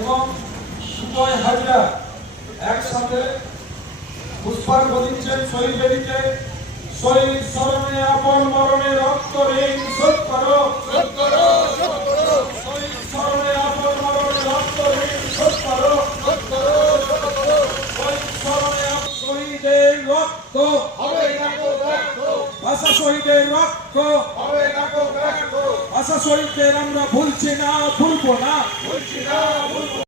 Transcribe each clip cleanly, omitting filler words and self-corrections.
এবং সুজয় হাজরা একসাথে পুষ্পার্ঘ্য দিচ্ছেন শহীদ বেদিতে। শহীদ স্মরণে আপন মরণে রক্ত ঋণ শোধ করো, শোধ করো, শোধ করো। শহীদ স্মরণে আপন মরণে রক্ত ঋণ শোধ করো, শোধ করো, শোধ করো। শহীদ স্মরণে শহীদের রক্ত হবে না কো ব্যর্থ, ভাষা শহীদের রক্ত হবে না কো ব্যর্থ। ভাষা শহীদদের আমরা ভুলছি না, ভুলবো না, ভুলছি না, ভুলবো।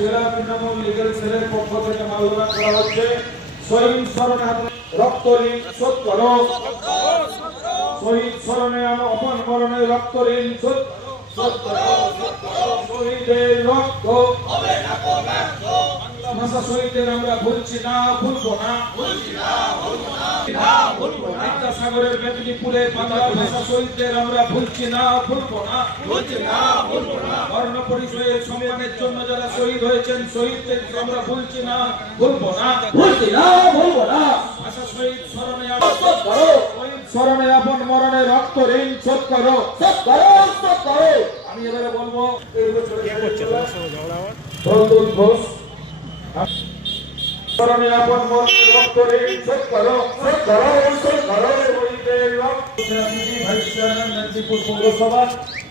জেলা তৃণমূল লিগেল সেলের পক্ষ থেকে মাল্যদান করা হচ্ছে। শহীদ স্মরণে রক্ত ঋণ শোধ করো, শহীদ স্মরণে আপন মরণে রক্ত ঋণ শোধ করো, শহীদের রক্ত হবে না কো ব্যর্থ। বাংলা ভাষা শহীদদের আমরা ভুলছি না, ভুলবো না, ভুলছি না, ভুলবো না, ভুলবো না। বিদ্যাসাগরের মেদিনীপুরে বাংলা ভাষা শহীদদের আমরা ভুলছি না, ভুলবো না, ভুলছি না, ভুলবো না। বর্ণ পরিচয়ের সম্মানের জন্য যারা শহীদ হয়েছেন শহীদদের আমরা ভুলছি না, ভুলবো না, ভুলছি না, ভুলবো না। ভাষা শহীদ স্মরণে শোধ করো, শহীদ স্মরণে আপন মরণে রক্ত ঋণ শোধ করো, শোধ করো, শোধ করো। আমি এবারে বলবো প্রদ্যুৎ ঘোষ, স্মরণে আপন মরণে রক্ত ঋণ শোধ করো, শোধ করো, শোধ করো। শহীদের রক্ত ভাইস চেয়ারম্যান মেদিনীপুর পৌরসভা,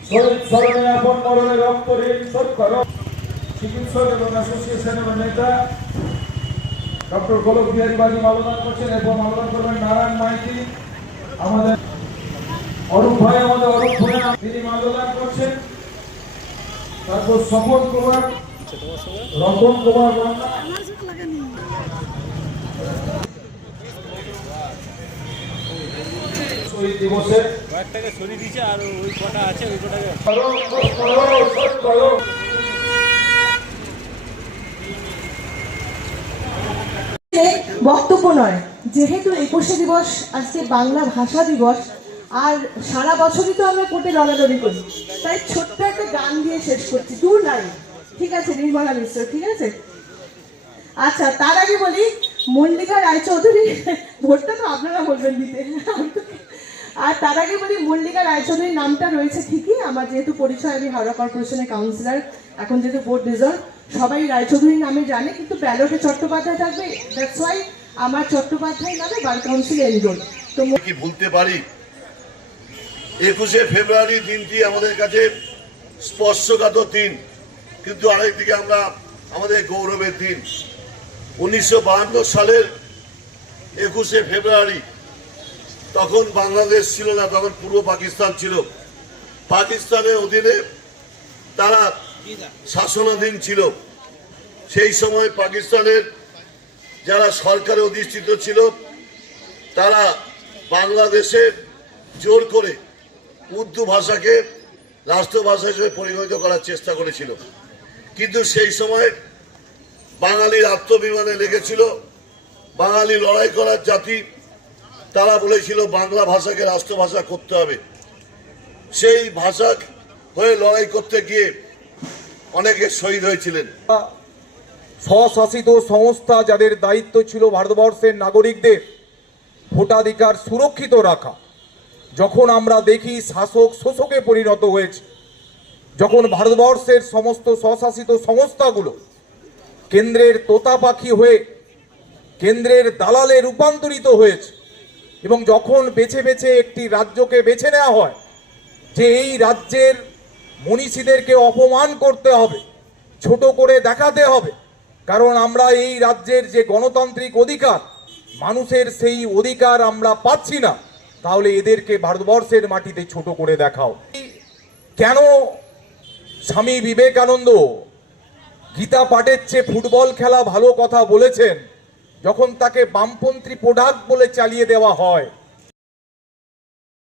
শহীদ স্মরণে আপন মরণে রক্ত ঋণ শোধ করো। চিকিৎসক এবং অ্যাসোসিয়েশনের নেতা ডক্টর গোলক বিহারী বাজি মাল্যদান করছেন এবং মাল্যদান করবেন নারায়ণ মাইতি। আমাদের অরূপ ভাই, আমাদের অরূপ ভাই তিনি মাল্যদান করছেন। তারপর স্বপন কুমার, রতন কুমার রান্না, শহীদ দিবসে কয়েকটাকে সরিয়ে দিয়েছে আর ওই কটা আছে ওই কটাকে বক্তব্য নয়। যেহেতু 21শে দিবস আজকে বাংলা ভাষা দিবস, আর সারা বছরই তো আমরা কোর্টে লড়ালড়ি করি, তাই ছোট্ট একটা গান দিয়ে শেষ করছি, 2 লাইন, ঠিক আছে? নির্মলা মিশ্র, ঠিক আছে? আচ্ছা, তার আগে বলি মল্লিকা রায়চৌধুরী, ভোটটা তো আপনারা বলবেন দিতে, আর তার আগে বলি মল্লিকা রায়চৌধুরীর নামটা রয়েছে ঠিকই, আমার যেহেতু পরিচয়, আমি হাওড়া কর্পোরেশনের কাউন্সিলর, এখন যেহেতু বোর্ড রিজার্ভ, সবাই রায়চৌধুরীর নামে জানে, কিন্তু ব্যালটে চট্টোপাধ্যায় থাকবে, দ্যাটস ওয়াই আমার চট্টোপাধ্যায় নামে বার কাউন্সিল এনরোল। তো কি ভুলতে পারি? 21শে ফেব্রুয়ারি দিনটি আমাদের কাছে স্পর্শকাতর দিন, কিন্তু আরেকদিকে আমরা আমাদের গৌরবের দিন। 1952 সালের 21শে ফেব্রুয়ারি, তখন বাংলাদেশ ছিল না, তখন পূর্ব পাকিস্তান ছিল। পাকিস্তানের অধীনে তারা শাসনাধীন ছিল। সেই সময় পাকিস্তানের যারা সরকারে অধিষ্ঠিত ছিল তারা বাংলাদেশে জোর করে উর্দু ভাষাকে রাষ্ট্রভাষা হিসেবে পরিগণিত করার চেষ্টা করেছিল। কিন্তু সেই সময় বাঙালির আত্মবিমানে লেগেছিল, বাঙালি লড়াই করার জাতি, তারা বলেছিল বাংলা ভাষাকে রাষ্ট্রভাষা করতে হবে। সেই ভাষা হয়ে লড়াই করতে গিয়ে অনেকে শহীদ হয়েছিলেন। স্বশাসিত সংস্থা যাদের দায়িত্ব ছিল ভারতবর্ষের নাগরিকদের ভোটাধিকার সুরক্ষিত রাখা, যখন আমরা দেখি শাসক শোষকে পরিণত হয়েছে, যখন ভারতবর্ষের সমস্ত স্বশাসিত সংস্থাগুলো কেন্দ্রের তোতা পাখি হয়ে কেন্দ্রের দালালে রূপান্তরিত হয়েছে, এবং যখন বেছে বেছে একটি রাজ্যকে বেছে নেওয়া হয় যে এই রাজ্যের মনীষীদেরকে অপমান করতে হবে, ছোট করে দেখাতে হবে, কারণ আমরা এই রাজ্যের যে গণতান্ত্রিক অধিকার, মানুষের সেই অধিকার আমরা পাচ্ছি না, তাহলে এদেরকে ভারতবর্ষের মাটিতে ছোট করে দেখাও। কেন স্বামী বিবেকানন্দ গীতা পাঠের চেয়ে ফুটবল খেলা ভালো কথা বলেছেন, যখন তাকে বামপন্থী প্রোডাক্ট বলে চালিয়ে দেওয়া হয়,